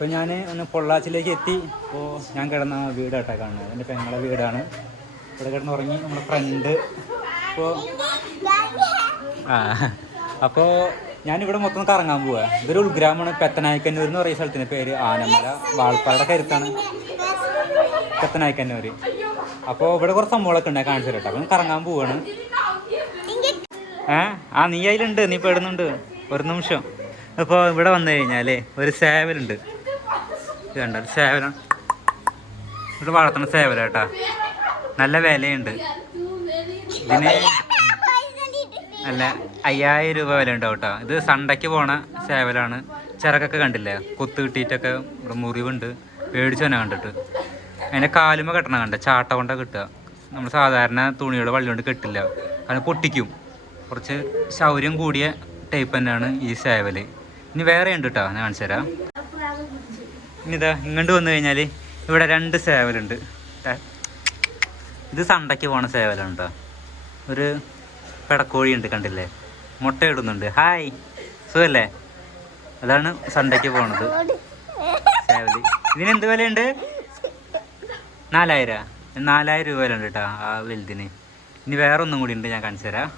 അപ്പോൾ ഞാൻ ഒന്ന് പൊള്ളാച്ചിലേക്ക് എത്തി. അപ്പോൾ ഞാൻ കിടന്ന വീട് കേട്ടോ കാണുന്നത്. എന്റെ പെങ്ങളെ വീടാണ്. ഇവിടെ കിടന്ന് ഉറങ്ങി നമ്മുടെ ഫ്രണ്ട് അപ്പോൾ ആ അപ്പോൾ ഞാനിവിടെ മൊത്തം കറങ്ങാൻ പോവാ. ഇതൊരു ഉൾഗ്രാമാണ് പെത്തനായ്ക്കന്നൂർ എന്ന് പറയുന്ന സ്ഥലത്തിന്റെ പേര് ആനമല. വാൾപ്പാറയുടെ കരുത്താണ്. പെത്തനായ്ക്കന്നൂർ അപ്പോൾ ഇവിടെ കുറച്ച് സംഭവങ്ങളൊക്കെ ഉണ്ടായി കാണിച്ചു തരട്ടെ. അപ്പം കറങ്ങാൻ പോവാണ്. ഏ? ആ നീ അതിലുണ്ട്. നീ പെടുന്നുണ്ട്. ഒരു നിമിഷം. അപ്പോൾ ഇവിടെ വന്നു കഴിഞ്ഞാലേ ഒരു സേവലുണ്ട്. ഇത് സേവനം. ഒരു വളർത്തണ ഇവിടെ വളർത്തുന്ന സേവലാട്ടാ നല്ല വിലയുണ്ട്. ഇതിന് അല്ല അയ്യായിരം രൂപ വില ഉണ്ടാവും കേട്ടോ. ഇത് സണ്ടയ്ക്ക് പോണ സേവലാണ് ചിറകൊക്കെ കണ്ടില്ലേ? കുത്ത് കിട്ടിയിട്ടൊക്കെ ഇവിടെ മുറിവുണ്ട്. പേടിച്ചു തന്നെ കണ്ടിട്ട്. അതിന്റെ കാലുമ കെട്ടണ കണ്ട? ചാട്ട കൊണ്ട കിട്ടുക. നമ്മൾ സാധാരണ തുണിയുടെ വള്ളി കൊണ്ട് കെട്ടില്ല. കാരണം പൊട്ടിക്കും. കുറച്ച് ശൗര്യം കൂടിയ ടൈപ്പ് തന്നെയാണ് ഈ സേവൽ. ഇനി വേറെ ഉണ്ട് കേട്ടോ. ഞാൻ കാണിച്ചു തരാം ഇനി ഇതാ ഇങ്ങോട്ട് വന്നു കഴിഞ്ഞാൽ ഇവിടെ രണ്ട് സേവലുണ്ട്. ഇത് സണ്ടയ്ക്ക് പോണ സേവലാണ് കേട്ടോ ഒരു പെടക്കോഴി ഉണ്ട് കണ്ടില്ലേ? മുട്ട ഇടുന്നുണ്ട്. ഹായ്. സുഖല്ലേ? അതാണ് സണ്ടയ്ക്ക് പോണത് സേവൽ. ഇതിന് എന്ത് വിലയുണ്ട്? നാലായിരം. നാലായിരം രൂപ വില ഉണ്ട് കേട്ടോ ആ വലുതിന്. ഇനി വേറെ ഒന്നും കൂടി ഉണ്ട് ഞാൻ കാണിച്ചു തരാം.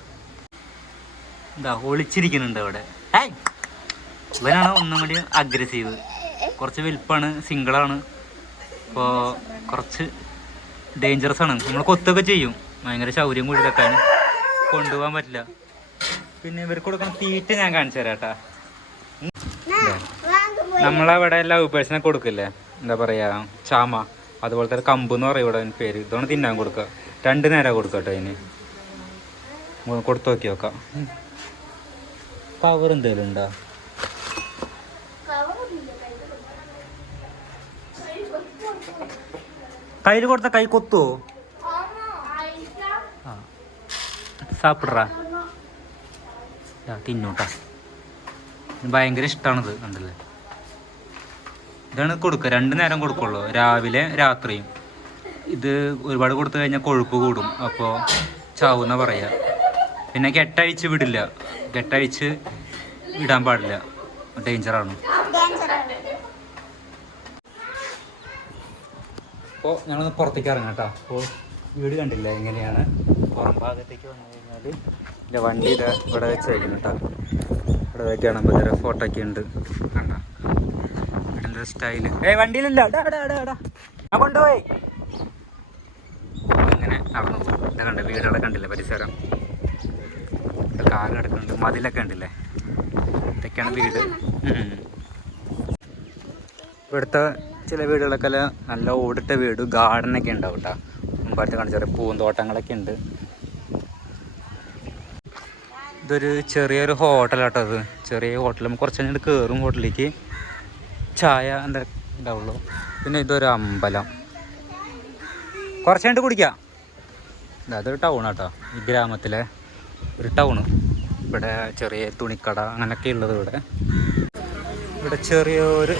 എന്താ ഒളിച്ചിരിക്കുന്നുണ്ട് അവിടെ. ഏയ് ഇവനാണ് ഒന്നും കൂടി അഗ്രസീവ് കുറച്ച് വലിപ്പാണ് സിംഗിളാണ്. അപ്പോൾ കുറച്ച് ഡേഞ്ചറസ് ആണ്. നമ്മൾ കൊത്തൊക്കെ ചെയ്യും. ഭയങ്കര ശൗര്യം കൂടുതലൊക്കെയാണ് കൊണ്ടുപോകാൻ പറ്റില്ല. പിന്നെ ഇവർക്ക് കൊടുക്കണം തീറ്റ ഞാൻ കാണിച്ചു തരാം കേട്ടാ. നമ്മളവിടെ ലവ് പേഴ്സിനെ കൊടുക്കില്ലേ? എന്താ പറയാ ചാമ. അതുപോലെ തന്നെ കമ്പ് എന്ന് പറയും ഇവിടെ പേര്. ഇതാണ് തിന്നാൻ കൊടുക്കുക. രണ്ട് നേരം കൊടുക്കുക കേട്ടോ അതിന്. കൊടുത്തു നോക്കി നോക്കാം. കവർ എന്തെങ്കിലും ഉണ്ടോ? കയ്യിൽ കൊടുത്ത കൈ കൊത്തുവോ ആ സാപ്പിട്രാ തിന്നൂട്ടാ. ഭയങ്കര ഇഷ്ടമാണിത് കണ്ടല്ലേ? ഇതാണ് കൊടുക്കുക. രണ്ട് നേരം കൊടുക്കുള്ളൂ. രാവിലെ രാത്രിയും. ഇത് ഒരുപാട് കൊടുത്തു കഴിഞ്ഞാൽ കൊഴുപ്പ് കൂടും. അപ്പോൾ ചാവുന്ന പറയുക പിന്നെ കെട്ടഴിച്ച് വിടില്ല. കെട്ടഴിച്ച് വിടാൻ പാടില്ല. ഡേഞ്ചറാണ്. അപ്പോൾ ഞങ്ങളൊന്ന് പുറത്തേക്ക് ഇറങ്ങാം കേട്ടോ. അപ്പോൾ വീട് കണ്ടില്ല? എങ്ങനെയാണ്? പുറം ഭാഗത്തേക്ക് വന്നു കഴിഞ്ഞാൽ എന്റെ വണ്ടി ഇവിടെ വെച്ച് വയ്ക്കുന്നു കേട്ടോ. ഇവിടെ വെക്കാണ്. അപ്പോൾ ഫോട്ടോ ഒക്കെ ഉണ്ട്. കണ്ടോ? എന്റെ സ്റ്റൈൽ ഏയ് വണ്ടിയിലില്ല. ഞാൻ കൊണ്ടുപോയി. അങ്ങനെ നടന്നു. എന്താ കണ്ട? വീടുകളെ കണ്ടില്ലേ? പരിസരം. കിടക്കുന്നുണ്ട്. മതിലൊക്കെ ഉണ്ടല്ലേ? ഇതൊക്കെയാണ് വീട്. ഇവിടുത്തെ ചില വീടുകളൊക്കെ നല്ല ഓടിട്ട വീട് ഗാർഡനൊക്കെ ഉണ്ടാവും കേട്ടോ മുമ്പായിട്ട് കാണിച്ച ചെറിയ പൂന്തോട്ടങ്ങളൊക്കെ ഉണ്ട്. ഇതൊരു ചെറിയൊരു ഹോട്ടലാട്ടോ അത് ചെറിയ ഹോട്ടൽ. നമുക്ക് കുറച്ച് കഴിഞ്ഞിട്ട് കയറും ഹോട്ടലിലേക്ക്. ചായ എന്താ ഉണ്ടാവുള്ളൂ. പിന്നെ ഇതൊരു അമ്പലം. കുറച്ച് കഴിഞ്ഞിട്ട് കുടിക്കാം. അതൊരു ടൗൺ ആട്ടോ. ഈ ഗ്രാമത്തിലെ ഒരു ടൗണ് ഇവിടെ ചെറിയ തുണിക്കട അങ്ങനെയൊക്കെ ഉള്ളത് ഇവിടെ. ഇവിടെ ചെറിയൊരു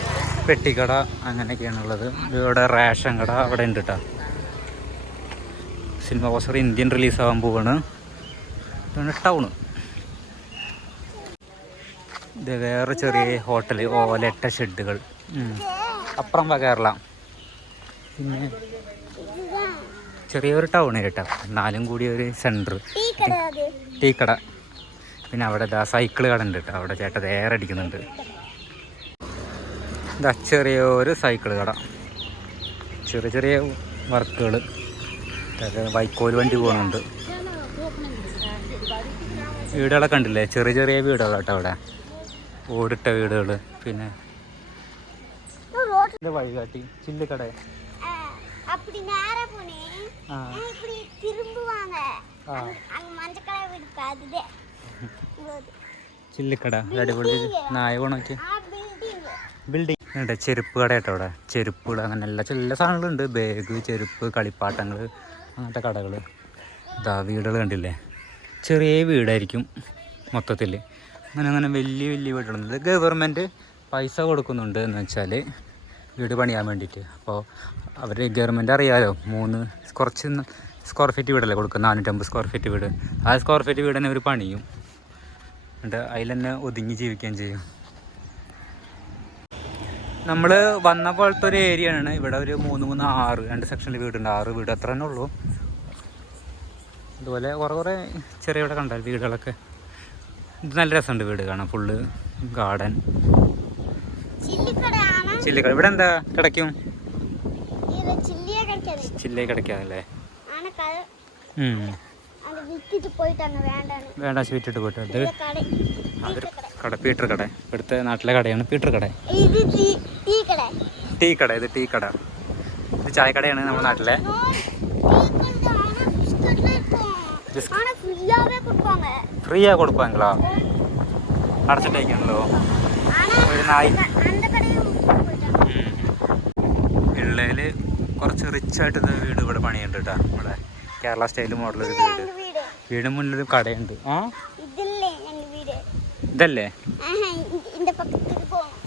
പെട്ടിക്കട അങ്ങനെയൊക്കെയാണുള്ളത്. ഇവിടെ റേഷൻ കട അവിടെ ഉണ്ട് കേട്ടോ സിനിമ പോസ്റ്റർ ഇന്ത്യൻ റിലീസ് ആവാൻ പോവാണ്. ഇതാണ് ടൗണ്. ഇത് വേറെ ചെറിയ ഹോട്ടൽ ഓലട്ട ഷെഡുകൾ. അപ്പുറം കേരള. പിന്നെ ചെറിയൊരു ടൗൺ കേട്ടോ. എന്നാലും കൂടി ഒരു സെന്റർ. കട പിന്നെ അവിടെ സൈക്കിൾ കട ഉണ്ട് കേട്ടോ അവിടെ ചേട്ടൻ ഏറെ അടിക്കുന്നുണ്ട്. ഇതാ ചെറിയൊരു സൈക്കിൾ കട. ചെറിയ ചെറിയ വർക്കുകൾ വൈക്കോൽ വണ്ടി പോകുന്നുണ്ട് വീടുകളൊക്കെ ഉണ്ടല്ലേ ചെറിയ ചെറിയ വീടുകൾ കേട്ടോ അവിടെ. ഓടിട്ട വീടുകൾ പിന്നെ വഴികാട്ടി ചില്ലുകട ചില്ലുകട അടിപൊളി. നായ പോണോക്ക് ബിൽഡിംഗ് ഉണ്ട് ചെരുപ്പ് കട കേട്ടോ അവിടെ. ചെരുപ്പുകൾ അങ്ങനെ എല്ലാ എല്ലാ സാധനങ്ങളുണ്ട്. ബാഗ് ചെരുപ്പ് കളിപ്പാട്ടങ്ങൾ അങ്ങനത്തെ കടകൾ ഇതാ വീടുകൾ കണ്ടില്ലേ? ചെറിയ വീടായിരിക്കും മൊത്തത്തിൽ അങ്ങനെ അങ്ങനെ വലിയ വലിയ വീടുകളുണ്ട് ഗവൺമെന്റ് പൈസ കൊടുക്കുന്നുണ്ട് എന്ന് വെച്ചാൽ വീട് പണിയാൻ വേണ്ടിയിട്ട്. അപ്പോൾ അവർ ഗവൺമെന്റ് അറിയാമല്ലോ മൂന്ന് കുറച്ച് സ്ക്വയർ ഫീറ്റ് വീടല്ലേ കൊടുക്കുക നാനൂറ്റമ്പത് സ്ക്വയർ ഫീറ്റ് വീട്. ആ സ്ക്വയർ ഫീറ്റ് വീട് തന്നെ അവർ പണിയും. എന്നിട്ട് അതിൽ തന്നെ ഒതുങ്ങി ജീവിക്കുകയും ചെയ്യും. നമ്മൾ വന്ന പോലത്തെ ഒരു ഏരിയ ആണ്. ഇവിടെ ഒരു മൂന്ന് മൂന്ന് ആറ് രണ്ട് സെക്ഷനിൽ വീടുണ്ട്. ആറ് വീട് അത്ര തന്നെ ഉള്ളൂ. അതുപോലെ കുറേ കുറേ ചെറിയ ഇവിടെ കണ്ടാൽ വീടുകളൊക്കെ. ഇത് നല്ല രസമുണ്ട് വീട് കാണാൻ. ഫുള്ള് ഗാർഡൻ ചില്ലിക്കട. ഇവിടെ എന്താ കിടക്കും? ചില്ലയെ. അത് വിറ്റിട്ട് വേണ്ടാണ് വേണ്ട സ്വീറ്റിട്ട് പോയിട്ട് കട. അതൊരു കട പീറ്റർ കട ഇവിടുത്തെ നാട്ടിലെ കടയാണ് പീറ്റർ കട ടീ കട ഇത് ടീ കട ഇത് ചായക്കടയാണ് നമ്മുടെ നാട്ടിലെ ஃப்ரீயாக கொடுப்பாங்களா அடைச்சிட்டு வைக்கணுங்களோ ഒരു നായി പിള്ളേൽ കുറച്ച് റിച്ചായിട്ട് വീട് ഇവിടെ പണിയുണ്ട് കേട്ടോ നമ്മുടെ കേരള സ്റ്റൈൽ മോഡൽ വീട് വീടിന് മുന്നിൽ കടയുണ്ട് ആ ഇതല്ലേ?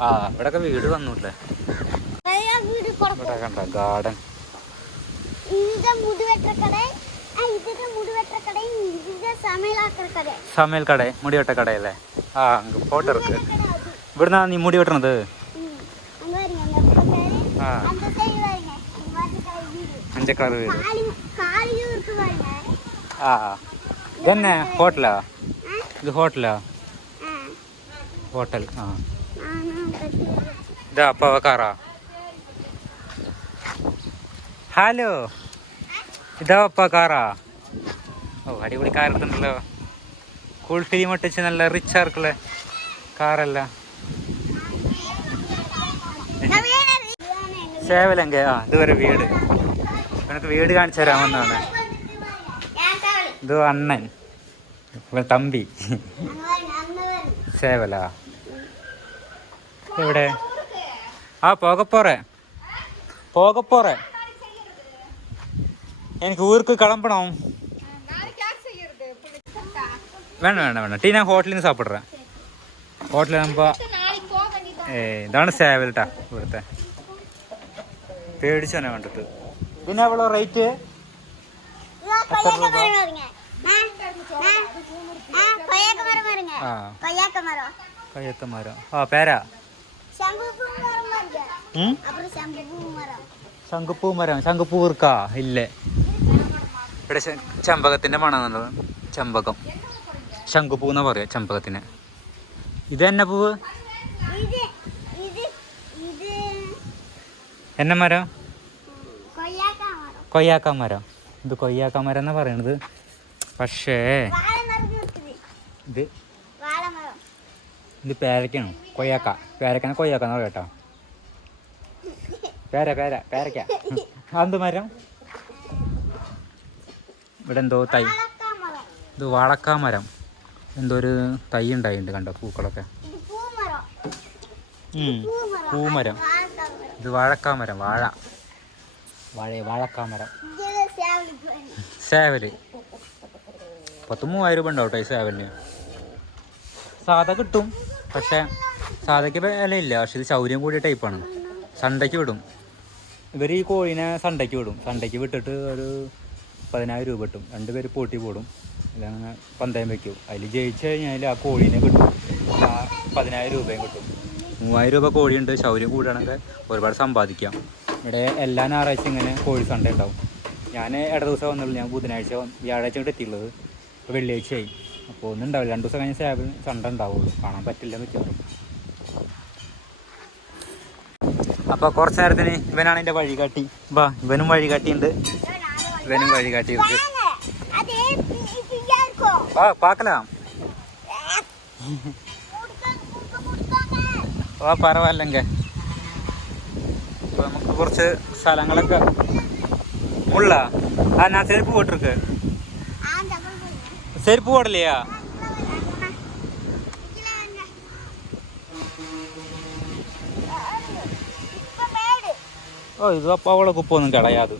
ആ ഇവിടെ വീട് വന്നൂല്ലേ? കണ്ട ഗാർഡൻ. സമയൽ കട മുടി വെട്ട കടയല്ലേ ആ അങ്ങ് ഫോട്ടോ എടുക്ക. ഇവിടുന്നാ നീ മുടി വെട്ടണത്? ആ. വീട്. ആ ഇതന്നെ? ഹോട്ടലാ? ഇത് ഹോട്ടലാ? ഹോട്ടൽ ആ. ഇതാ പവക്കാറ ഹലോ. ഇതാ അപ്പ കാറാ. ഓ അടിപൊളി കാറെടുത്തുണ്ടല്ലോ കൂൾ ഫിലിം ഒട്ടിച്ച് നല്ല റിച്ച് ആർക്കുള്ള കാറല്ല. സേവലങ്ക ആ ഇതുവരെ വീട്. എനിക്ക് വീട് കാണിച്ചു തരാമെന്നാണ് ഇത് അണ്ണൻ. തമ്പി. സേവല. എവിടെ? ആ പോകപ്പോറെ. പോകപ്പോറെ. എനിക്ക് ഊർക്ക് കിളമ്പണം. വേണ്ട വേണ്ട വേണ്ട. ടീ ഞാൻ ഹോട്ടലിൽ നിന്ന് സാപ്പിട്ര ഹോട്ടലിൽ ആകുമ്പോ ഏ ഇതാണ് സേവൽട്ടാ ഇവിടുത്തെ. ഇവിടുത്തെ തന്നെ കണ്ടിട്ട്. പിന്നെ അവളോ റേറ്റ്? ആ പേരാ? ശംഖുപ്പൂ മരം ശംഖുപ്പൂ വീർക്കാ ഇല്ലേ? ഇവിടെ ചമ്പകത്തിന്റെ മണമെന്നുള്ളത് ചമ്പകം. ശംഖുപ്പൂ എന്നാ പറയാ ചമ്പകത്തിന്. ഇത് എന്ന പൂവ്? എന്നെ മരം? കൊയ്യാക്ക മരം. ഇത് കൊയ്യാക്ക മരം എന്നാ പറയണത്? പക്ഷേ ഇത് ഇത് പേരക്കാണ് കൊയ്യാക്ക. പേരക്കാണ് കൊയ്യാക്ക എന്ന് കേട്ടോ. പേര പേര പേരക്ക. അതെന്ത് മരം? ഇവിടെ എന്തോ തൈ. ഇത് വാഴക്ക മരം. എന്തോ ഒരു തൈ ഉണ്ടായിട്ടുണ്ട് കണ്ടോ പൂക്കളൊക്കെ. പൂമരം. ഇത് വാഴക്ക മരം വാഴ. വാഴ വാഴക്ക മരം. സേവൽ. പത്ത് മൂവായിരം രൂപ ഉണ്ടാവും കേട്ടോ ഈ സേവലിന്. സാധ കിട്ടും. പക്ഷേ സാധയ്ക്ക് ഇല്ല പക്ഷെ ഇത് ശൗര്യം കൂടിയ ടൈപ്പാണ് സണ്ടയ്ക്ക് വിടും. ഇവർ ഈ കോഴിനെ സണ്ടയ്ക്ക് വിടും. സണ്ടയ്ക്ക് വിട്ടിട്ട് ഒരു പതിനായിരം രൂപ കിട്ടും. രണ്ട് പേര് പോട്ടി പോടും അല്ലെങ്കിൽ പന്തയം വയ്ക്കും അതിൽ ജയിച്ചു കഴിഞ്ഞാൽ ആ കോഴീനെ കിട്ടും. ആ പതിനായിരം രൂപയും കിട്ടും. മൂവായിരം രൂപ കോഴിയുണ്ട്. ശൗര്യം കൂടുകയാണെങ്കിൽ ഒരുപാട് സമ്പാദിക്കാം. ഇവിടെ എല്ലാ ഞായറാഴ്ച ഇങ്ങനെ കോഴി സണ്ട ഉണ്ടാവും. ഞാൻ ഇട ദിവസം വന്നുള്ളൂ ഞാൻ ബുധനാഴ്ച വ്യാഴാഴ്ച കൊണ്ട് എത്തിയുള്ളത് ഇപ്പോൾ വെള്ളിയാഴ്ചയായി. അപ്പോൾ ഒന്നും ഉണ്ടാവില്ല രണ്ട് ദിവസം കഴിഞ്ഞ സ്ലാബിൽ ചണ്ട ഉണ്ടാവുള്ളൂ. കാണാൻ പറ്റില്ല മിക്കവാറും. അപ്പൊ കുറച്ചു നേരത്തിന് ഇവനാണ് എന്റെ വഴികാട്ടി. വാ ഇവനും വഴികാട്ടിയുണ്ട്. ഇവനും വഴികാട്ടിയുണ്ട് ആ പാക്കലാം. ഓ പറവല്ലെങ്കിൽ നമുക്ക് കുറച്ച് സ്ഥലങ്ങളൊക്കെ ഉള്ള. ആ ஆ நான் செருப்பு போடலையா ഓ ഇത് അപ്പോൾ അവിടെ കുപ്പൊന്നും കിടയാത്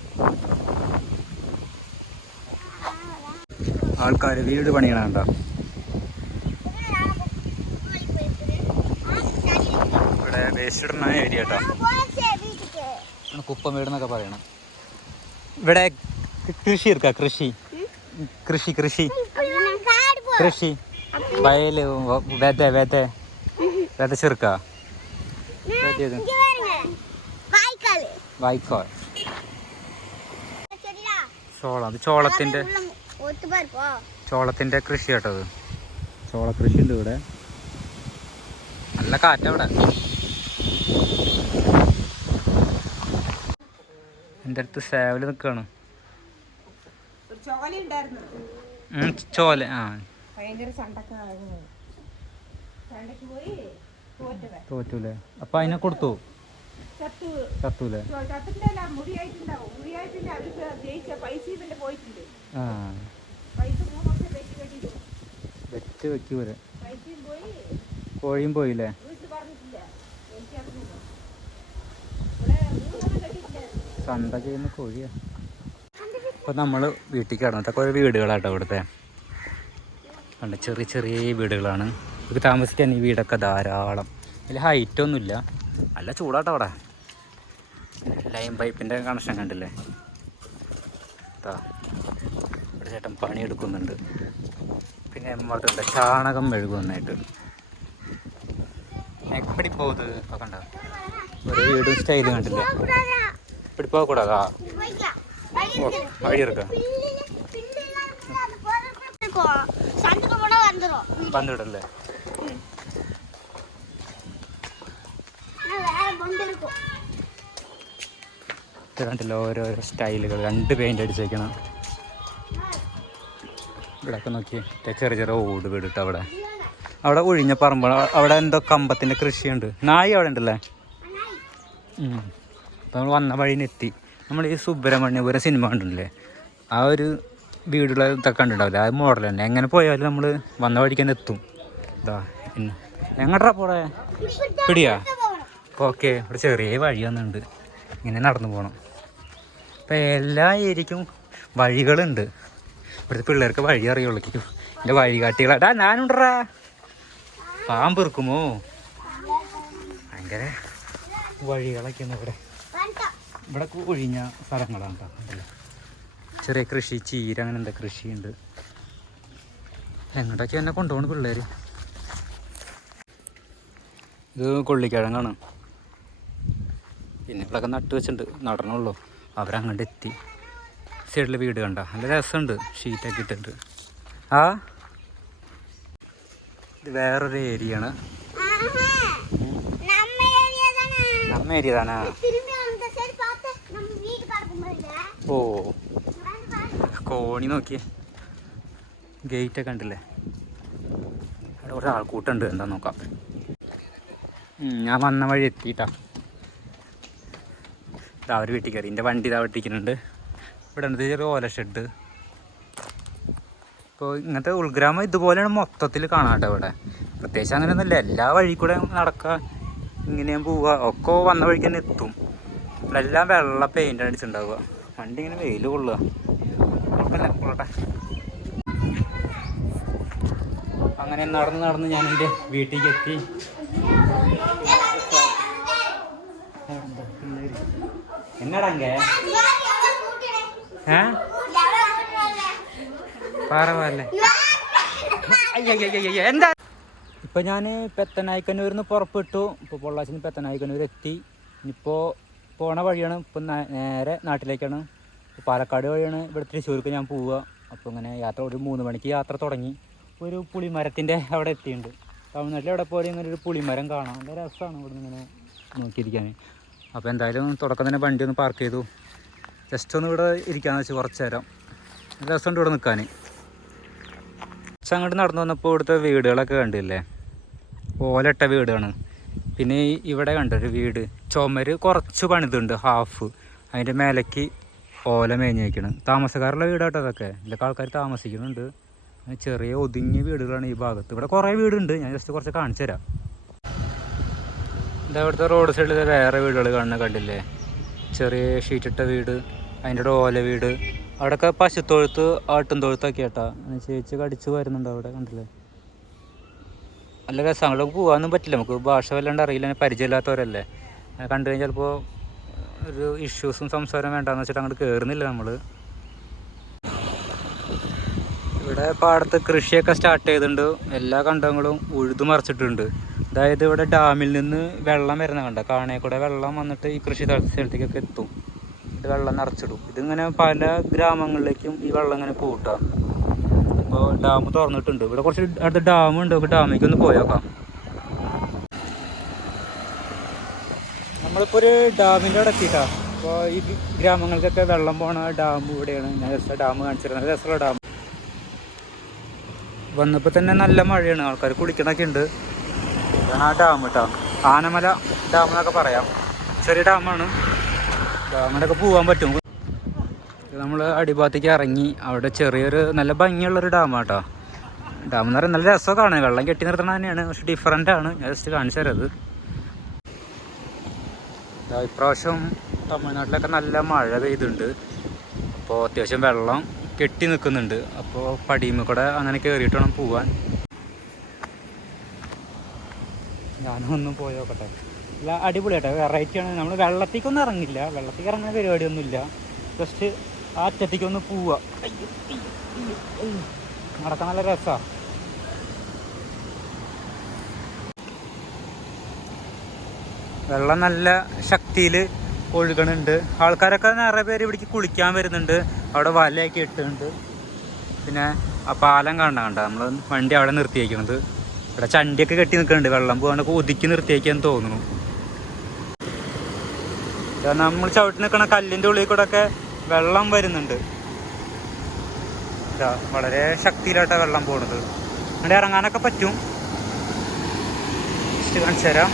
ആൾക്കാർ വീട് പണിയണണ്ട? ഇവിടെ വേസ്റ്റ് ഇടുന്ന ഏരിയ കേട്ടോ കുപ്പം വീട് എന്നൊക്കെ പറയണം. ഇവിടെ കൃഷി ഇരിക്ക കൃഷി. കൃഷി കൃഷി. കൃഷി. വയൽ വെത വെത. വെത ചെറുക്ക? വായിക്കോൾ ചോള. അത് ചോളത്തിന്റെ ചോളത്തിന്റെ കൃഷി കേട്ടത് ചോള കൃഷി ഉണ്ട് ഇവിടെ. നല്ല കാറ്റവിടെ എന്റെ അടുത്ത് സേവൽ നിക്കാണ്. ചോല. ആ. ഭയങ്കര ചണ്ടക്ക് പോയി തോറ്റത്. തോറ്റൂലേ? അപ്പം അതിനെ കൊടുത്തു? ചത്തൂലേ? വെച്ച് പോയി. കോഴിയും പോയില്ലേ? ചന്ത ചെയ്യുന്ന കോഴിയാ. അപ്പൊ നമ്മൾ വീട്ടിൽ കിടന്നിട്ട് കുറേ വീടുകളാട്ടോ ഇവിടുത്തെ. കണ്ട ചെറിയ ചെറിയ വീടുകളാണ്. ഇത് താമസിക്കാൻ ഈ വീടൊക്കെ ധാരാളം. ഇതിൽ ഹൈറ്റൊന്നുമില്ല നല്ല ചൂടാട്ടോ അവിടെ. ലൈൻ പൈപ്പിന്റെ കണക്ഷൻ കണ്ടില്ലേ? ഇവിടെ ചേട്ടൻ പണിയെടുക്കുന്നുണ്ട്. പിന്നെ നമ്മളടുത്തുണ്ട് ചാണകം മെഴുകുന്നതായിട്ട് എപ്പടി പോകുന്നത് ഇപ്പം കണ്ട? ഒരു വീടും സ്റ്റൈൽ കണ്ടില്ലേ. എപ്പടി പോകൂടാ വഴി சந்துக்கு போனா வந்துரும் வந்துடல ஆனா வேற பொண்டு இருக்கும் ഇത് കണ്ടില്ല ഓരോരോ സ്റ്റൈലുകൾ രണ്ട് പെയിൻ്റ് അടിച്ചേക്കണം ഇവിടെയൊക്കെ നോക്കി ദേ ചെറിയ ചെറിയ ഓട് വീടിട്ട് അവിടെ അവിടെ ഒഴിഞ്ഞ പറമ്പ് അവിടെ എന്തോ കമ്പത്തിൻ്റെ കൃഷിയുണ്ട് നായി അവിടെ ഉണ്ടല്ലേ അപ്പോൾ നമ്മൾ വന്ന വഴിനെത്തി നമ്മൾ ഈ സുബ്രഹ്മണ്യപുരം സിനിമ കണ്ടില്ലേ ആ ഒരു വീടുകളെ ഇതൊക്കെ കണ്ടിട്ടുണ്ടാവില്ല? അത് മോഡൽ തന്നെ. എങ്ങനെ പോയാലും നമ്മൾ വന്ന വഴിക്ക് തന്നെ എത്തും. ഇതാ പിന്നെ. പോടെ പിടിയാ? ഓക്കെ ഇവിടെ ചെറിയ വഴി വന്നിട്ടുണ്ട്. ഇങ്ങനെ നടന്നു പോകണം ഇപ്പം എല്ലാ ഏരിയക്കും വഴികളുണ്ട്. ഇവിടുത്തെ പിള്ളേർക്ക് വഴി അറിയുള്ളൂ. എന്റെ വഴികാട്ടികളാടാ ഞാനുണ്ടറാ പാമ്പ് ഇറക്കുമോ? ഭയങ്കര വഴികളൊക്കെയാണ് ഇവിടെ. ഇവിടെ ഒഴിഞ്ഞ സ്ഥലങ്ങളാണ് കേട്ടോ. ചെറിയ കൃഷി ചീര അങ്ങനെ എന്താ കൃഷിയുണ്ട്. എങ്ങോട്ടൊക്കെ എന്നെ കൊണ്ടുപോകണം പിള്ളേർ ഇത് കൊള്ളിക്കിഴങ്ങാണ്. പിന്നെ ഇവിടെയൊക്കെ നട്ട് വെച്ചിട്ടുണ്ട്. നടണുള്ളൂ. അവരങ്ങോട്ട് എത്തി. സൈഡിൽ വീട് കണ്ട? നല്ല രസമുണ്ട്. ഷീറ്റൊക്കെ ഇട്ടിട്ട്. ആ? ഇത് വേറൊരു ഏരിയ ആണ് നമ്മ ഏരിയ ഓ. കോണി നോക്കിയേ ഗേറ്റൊക്കെ ഉണ്ടല്ലേ അവിടെ കുറേ ആൾക്കൂട്ടുണ്ട്. എന്താ നോക്കാം. ഞാൻ വന്ന വഴി എത്തിയിട്ടാ. ഇതാ അവർ വീട്ടിൽ കയറി. എന്റെ വണ്ടി ഇതാ വെട്ടിക്കുന്നുണ്ട്. ഇവിടെ ഉണ്ട് ചെറിയ ഓല ഷെഡ്. ഇപ്പോൾ ഇങ്ങനത്തെ ഉൾഗ്രാമം ഇതുപോലെയാണ് മൊത്തത്തിൽ കാണാട്ടെ ഇവിടെ. പ്രത്യേകിച്ച് അങ്ങനെയൊന്നുമില്ല. എല്ലാ വഴി കൂടെ നടക്കുക ഇങ്ങനെയും പോവുക ഒക്കെ വന്ന വഴിക്ക് തന്നെ എത്തും. എല്ലാം വെള്ള പെയിന്റ് അടിച്ചിട്ടുണ്ടാവുക. വണ്ടി ഇങ്ങനെ വെയിൽ കൊള്ളുക. കുഴപ്പമില്ല കൊള്ളട്ടെ അങ്ങനെ നടന്ന് നടന്ന് ഞാൻ എന്റെ വീട്ടിലേക്ക് എത്തി. എന്നടാ ഏ? എന്താ? ഇപ്പം ഞാൻ പെത്തനായിക്കന്നൂരിൽ പുറപ്പെട്ടു. ഇപ്പൊ പൊള്ളാച്ചിൽ പെത്തനായിക്കന്നൂർ എത്തി ഇനിയിപ്പോൾ പോണ വഴിയാണ്. ഇപ്പൊ നേരെ നാട്ടിലേക്കാണ്. പാലക്കാട് വഴിയാണ് ഇവിടെ തൃശ്ശൂർക്ക് ഞാൻ പോവുക. അപ്പോൾ ഇങ്ങനെ യാത്ര ഒരു മൂന്ന് മണിക്ക് യാത്ര തുടങ്ങി. ഒരു പുളിമരത്തിന്റെ അവിടെ എത്തിയിട്ടുണ്ട്. തമിഴ്നാട്ടിൽ എവിടെ പോലെ ഇങ്ങനെ ഒരു പുളിമരം കാണാം. നല്ല രസമാണ് ഇവിടെ ഇങ്ങനെ നോക്കിയിരിക്കാൻ അപ്പോൾ എന്തായാലും തുടക്കം തന്നെ വണ്ടി ഒന്ന് പാർക്ക് ചെയ്തു. ജസ്റ്റ് ഒന്ന് ഇവിടെ ഇരിക്കാന്ന് വെച്ച് കുറച്ച് നേരം. നല്ല രസമുണ്ട് ഇവിടെ നിൽക്കാൻ. പക്ഷെ അങ്ങോട്ട് നടന്നു വന്നപ്പോൾ ഇവിടുത്തെ വീടുകളൊക്കെ കണ്ടില്ലേ? ഓലട്ട വീടാണ്. പിന്നെ ഇവിടെ കണ്ടൊരു വീട്? ചുമര് കുറച്ച് പണിതുണ്ട് ഹാഫ് അതിന്റെ മേലേക്ക് ഓല മേഞ്ഞേക്കണം. താമസക്കാരുള്ള വീടാട്ടോ അതൊക്കെ. ഇതിലൊക്കെ ആൾക്കാർ താമസിക്കുന്നുണ്ട്. ചെറിയ ഒതുങ്ങിയ വീടുകളാണ് ഈ ഭാഗത്ത്. ഇവിടെ കുറേ വീടുണ്ട്. ഞാൻ ജസ്റ്റ് കുറച്ച് കാണിച്ചു തരാം. ഇതാ ഇവിടുത്തെ റോഡ് സൈഡിൽ വേറെ വീടുകൾ കാണുന്ന കണ്ടില്ലേ? ചെറിയ ഷീറ്റിട്ട വീട് അതിന്റെ ഓല വീട്. അവിടെയൊക്കെ പശുത്തൊഴുത്ത് ആട്ടും തൊഴുത്തൊക്കെ ആട്ടാ ചേച്ചി കടിച്ചു വരുന്നുണ്ട് അവിടെ കണ്ടില്ലേ? നല്ല രസം. അങ്ങോട്ട് പോകാനൊന്നും പറ്റില്ല. നമുക്ക് ഭാഷ വല്ലാണ്ട് അറിയില്ല. പരിചയമില്ലാത്തവരല്ലേ? കണ്ടു കഴിഞ്ഞാൽ ചിലപ്പോൾ ഒരു ഇഷ്യൂസും സംസാരം വേണ്ടാന്ന് വെച്ചിട്ട് അങ്ങോട്ട് കയറുന്നില്ല നമ്മൾ ഇവിടെ പാടത്ത് കൃഷിയൊക്കെ സ്റ്റാർട്ട് ചെയ്തിട്ടുണ്ട്. എല്ലാ കണ്ടങ്ങളും ഉഴുതു മറിച്ചിട്ടുണ്ട്. അതായത് ഇവിടെ ഡാമിൽ നിന്ന് വെള്ളം വരുന്ന കണ്ട കാണേ കൂടെ വെള്ളം വന്നിട്ട് ഈ കൃഷി സ്ഥല- സ്ഥലത്തേക്കൊക്കെ എത്തും. ഇത് വെള്ളം നിറച്ചിടും. ഇതിങ്ങനെ പല ഗ്രാമങ്ങളിലേക്കും ഈ വെള്ളം ഇങ്ങനെ പോട്ടാം. അപ്പോൾ ഡാം തുറന്നിട്ടുണ്ട്. ഇവിടെ കുറച്ച് അടുത്ത് ഡാമുണ്ട്. നമുക്ക് ഡാമിലേക്ക് ഒന്ന് പോയേക്കാം നമ്മളിപ്പോൾ ഒരു ഡാമിന്റെ അവിടെ എത്തിയിട്ടാ. അപ്പോൾ ഈ ഗ്രാമങ്ങൾക്കൊക്കെ വെള്ളം പോണ ഡാം ഇവിടെയാണ്. ഞാൻ ജസ്റ്റ് ഡാം കാണിച്ചിരുന്നത് നല്ല രസമുള്ള ഡാം. വന്നപ്പോൾ തന്നെ നല്ല മഴയാണ്. ആൾക്കാർ കുളിക്കണൊക്കെ ഉണ്ട്. ആ ഡാം കേട്ടോ. ആനമല ഡാം എന്നൊക്കെ പറയാം. ചെറിയ ഡാമാണ്. ഡാമിലൊക്കെ പോകാൻ പറ്റും. നമ്മൾ അടിഭാഗത്തേക്ക് ഇറങ്ങി അവിടെ ചെറിയൊരു നല്ല ഭംഗിയുള്ളൊരു ഡാമാട്ടോ ഡാം എന്ന് പറയുന്നത് നല്ല രസമൊക്കെ ആണ് വെള്ളം കെട്ടി നിർത്തണ തന്നെയാണ്. പക്ഷെ ഡിഫറന്റ് ആണ്. ഞാൻ ജസ്റ്റ് കാണിച്ചു തരത് ഇപ്രാവശ്യം തമിഴ്നാട്ടിലൊക്കെ നല്ല മഴ പെയ്തുണ്ട് അപ്പോൾ അത്യാവശ്യം വെള്ളം കെട്ടി നിൽക്കുന്നുണ്ട് അപ്പോൾ പടിയുമ്മ കൂടെ അങ്ങനെ കയറിയിട്ട് വേണം പോവാൻ. ഞാനും ഒന്നും പോയി നോക്കട്ടെ. അല്ല അടിപൊളിയാട്ടെ വെറൈറ്റി ആണ്. നമ്മൾ വെള്ളത്തേക്കൊന്നും ഇറങ്ങില്ല. വെള്ളത്തേക്ക് ഇറങ്ങുന്ന പരിപാടിയൊന്നുമില്ല. ജസ്റ്റ് ആ അറ്റത്തേക്കൊന്ന് പോവുക. നടക്കാൻ നല്ല രസമാണ് വെള്ളം നല്ല ശക്തിയിൽ ഒഴുകണുണ്ട്. ആൾക്കാരൊക്കെ നിറയെ പേര് ഇവിടേക്ക് കുളിക്കാൻ വരുന്നുണ്ട്. അവിടെ വലയൊക്കെ ഇട്ടുണ്ട് പിന്നെ ആ പാലം കാണണ്ട നമ്മൾ വണ്ടി അവിടെ നിർത്തിയേക്കണത്. ഇവിടെ ചണ്ടിയൊക്കെ കെട്ടി നിൽക്കുന്നുണ്ട്. വെള്ളം പോകാണ്ട് ഒതുക്കി നിർത്തിയേക്കാൻ തോന്നുന്നു. നമ്മൾ ചവിട്ടി നിൽക്കണ കല്ലിന്റെ ഉള്ളിൽ കൂടെ ഒക്കെ വെള്ളം വരുന്നുണ്ട്. വളരെ ശക്തിയിലായിട്ടാണ് വെള്ളം പോണത്. ഇവിടെ ഇറങ്ങാനൊക്കെ പറ്റും. കാണിച്ചു തരാം.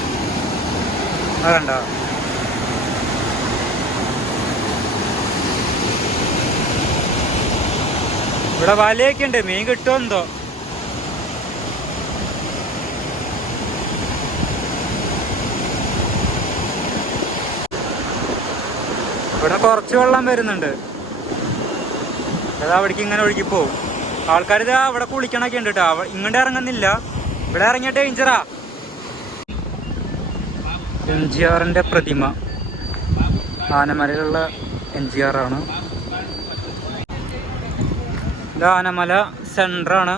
അതുണ്ടോ ഇവിടെ വലയൊക്കെ ഉണ്ട് മീൻ കിട്ടുമോ എന്തോ? ഇവിടെ കുറച്ച് വെള്ളം വരുന്നുണ്ട്. അതാ അവിടേക്ക് ഇങ്ങനെ ഒഴുകി പോവും. ആൾക്കാർ ഇതാ അവിടെ കുളിക്കണൊക്കെ ഉണ്ട് കേട്ടോ ഇങ്ങോട്ട് ഇറങ്ങുന്നില്ല. ഇവിടെ ഇറങ്ങിയ ഡേഞ്ചറാ എം ജി ആറിന്റെ പ്രതിമ. ആനമലയിലുള്ള എം ജി ആറാണ്. ഇത് ആനമല സെന്ററാണ്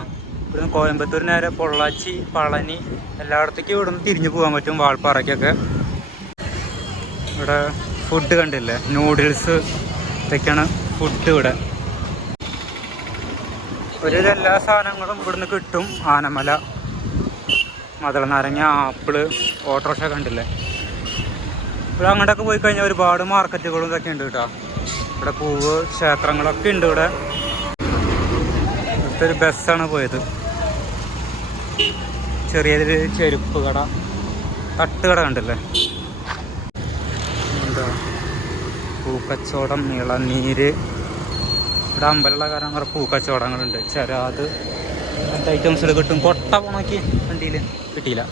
ഇവിടുന്ന് കോയമ്പത്തൂർ നേരെ പൊള്ളാച്ചി പളനി എല്ലായിടത്തേക്കും ഇവിടുന്ന് തിരിഞ്ഞു പോകാൻ പറ്റും വാൾപ്പാറയ്ക്കൊക്കെ. ഇവിടെ ഫുഡ് കണ്ടില്ലേ? നൂഡിൽസ് ഇതൊക്കെയാണ് ഫുഡ് ഇവിടെ. ഒരു എല്ലാ സാധനങ്ങളും ഇവിടുന്ന് കിട്ടും ആനമല. മതളനാരങ്ങ ആപ്പിൾ ഓട്ടോറിക്ഷ കണ്ടില്ലേ? ഇവിടെ അങ്ങോട്ടൊക്കെ പോയി കഴിഞ്ഞാൽ ഒരുപാട് മാർക്കറ്റുകളും ഇതൊക്കെ ഉണ്ട് കേട്ടോ. ഇവിടെ പൂവ് ക്ഷേത്രങ്ങളൊക്കെ ഉണ്ട് ഇവിടെ. ഇവിടുത്തെ ബസ്സാണ് പോയത്. ചെറിയൊരു ചെരുപ്പ് കട തട്ടുകട കണ്ടില്ലേ? എന്താ? പൂക്കച്ചവടം ഇളനീര്. ഇവിടെ അമ്പലമുള്ള കാരണം കുറേ പൂക്കച്ചവടങ്ങളുണ്ട്. ചെരാത് അങ്ങനത്തെ ഐറ്റംസിൽ കിട്ടും. കൊട്ട പോണോക്കി വണ്ടിയിൽ കിട്ടിയില്ല.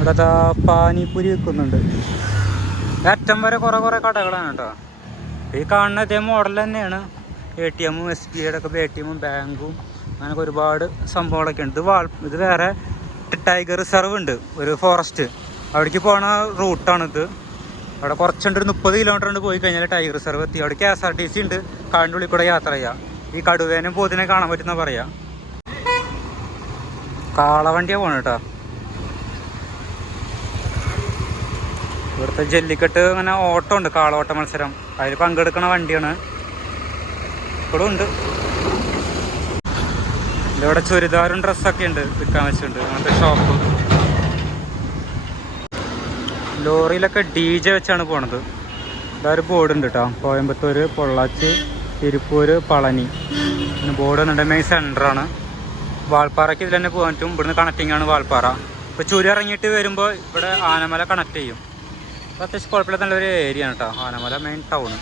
ഇവിടെ താ പാനിപ്പൂരി വിൽക്കുന്നുണ്ട്. അറ്റം വരെ കുറേ കുറേ കടകളാണ് കേട്ടോ. ഈ കാണുന്ന ഇതേ മോഡൽ തന്നെയാണ്. എ ടി എമ്മും എസ് ബി ഐയുടെ ഒക്കെ എ ടി എമ്മും ബാങ്കും അങ്ങനെയൊക്കെ ഒരുപാട് സംഭവങ്ങളൊക്കെ ഉണ്ട്. ഇത് വാൾ ഇത് വേറെ ടൈഗർ റിസർവ് ഉണ്ട് ഒരു ഫോറസ്റ്റ് അവിടേക്ക് പോണ റൂട്ടാണിത് അവിടെ കുറച്ചുണ്ട് ഒരു മുപ്പത് കിലോമീറ്റർ ഉണ്ട് പോയി കഴിഞ്ഞാൽ ടൈഗർ റിസർവ് എത്തി. അവിടെ K S R T C ഉണ്ട്. കാടിന്റെ ഉള്ളിൽ കൂടെ യാത്ര ചെയ്യാം. ഈ കടുവേനും പോത്തിനെ കാണാൻ പറ്റുന്ന പറയാം. കാളവണ്ടിയാണ് പോണ കേട്ടോ. ഇവിടുത്തെ ജല്ലിക്കെട്ട് അങ്ങനെ ഓട്ടം ഉണ്ട് കാളോട്ട മത്സരം. അതിൽ പങ്കെടുക്കുന്ന വണ്ടിയാണ്. ഇവിടെ ഉണ്ട്. ഇവിടെ ചുരിദാറും ഡ്രസ്സൊക്കെ ഉണ്ട് വിൽക്കാൻ വെച്ചിട്ടുണ്ട്. അങ്ങനത്തെ ഷോപ്പ് ലോറിയിലൊക്കെ ഡി ജെ വെച്ചാണ് പോണത്. ഇതാ ഒരു ബോർഡ് ഉണ്ട് കേട്ടോ കോയമ്പത്തൂർ പൊള്ളാച്ചി തിരുപ്പൂർ പളനി. പിന്നെ ബോർഡ് വന്നിട്ട് മെയിൻ സെന്ററാണ് വാൾപ്പാറയ്ക്ക് ഇതിൽ തന്നെ പോകാൻ പറ്റും. ഇവിടുന്ന് കണക്റ്റിംഗ് ആണ് വാൾപ്പാറ ഇപ്പോൾ ചുരി ഇറങ്ങിയിട്ട് വരുമ്പോൾ ഇവിടെ ആനമല കണക്ട് ചെയ്യും. അത്യാവശ്യം കുഴപ്പമില്ലാത്ത നല്ലൊരു ഏരിയ ആണ് കേട്ടോ ആനമല മെയിൻ ടൗൺ